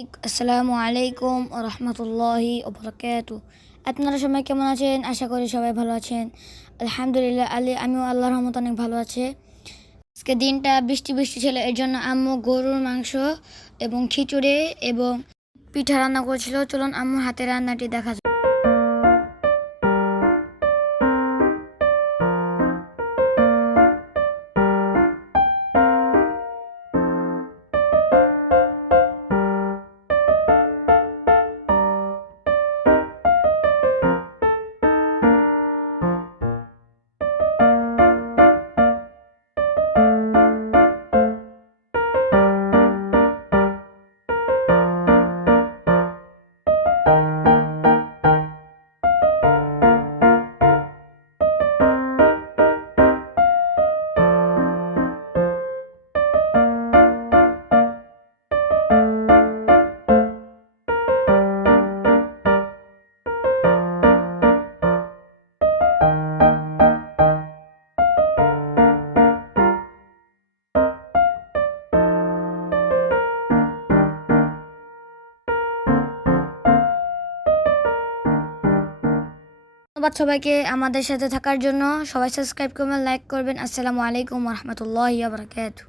আসসালামু আলাইকুম রহমতুল্লাহি ওবরাকাতু। আপনারা সবাই কেমন আছেন? আশা করি সবাই ভালো আছেন। আলহামদুলিল্লাহ আলী আমিও আল্লাহ রহমত অনেক ভালো আছে। আজকে দিনটা বৃষ্টি বৃষ্টি ছিল, এর জন্য আম্মু গরুর মাংস এবং খিচুড়ি এবং পিঠা রান্না করেছিল। চলুন আম্মুর হাতে রান্নাটি দেখা যাক। ধন্যবাদ সবাইকে আমাদের সাথে থাকার জন্য। সবাই সাবস্ক্রাইব করবেন লাইক করবেন। আসসালামু আলাইকুম রহমতুল্লাহ বারকাতু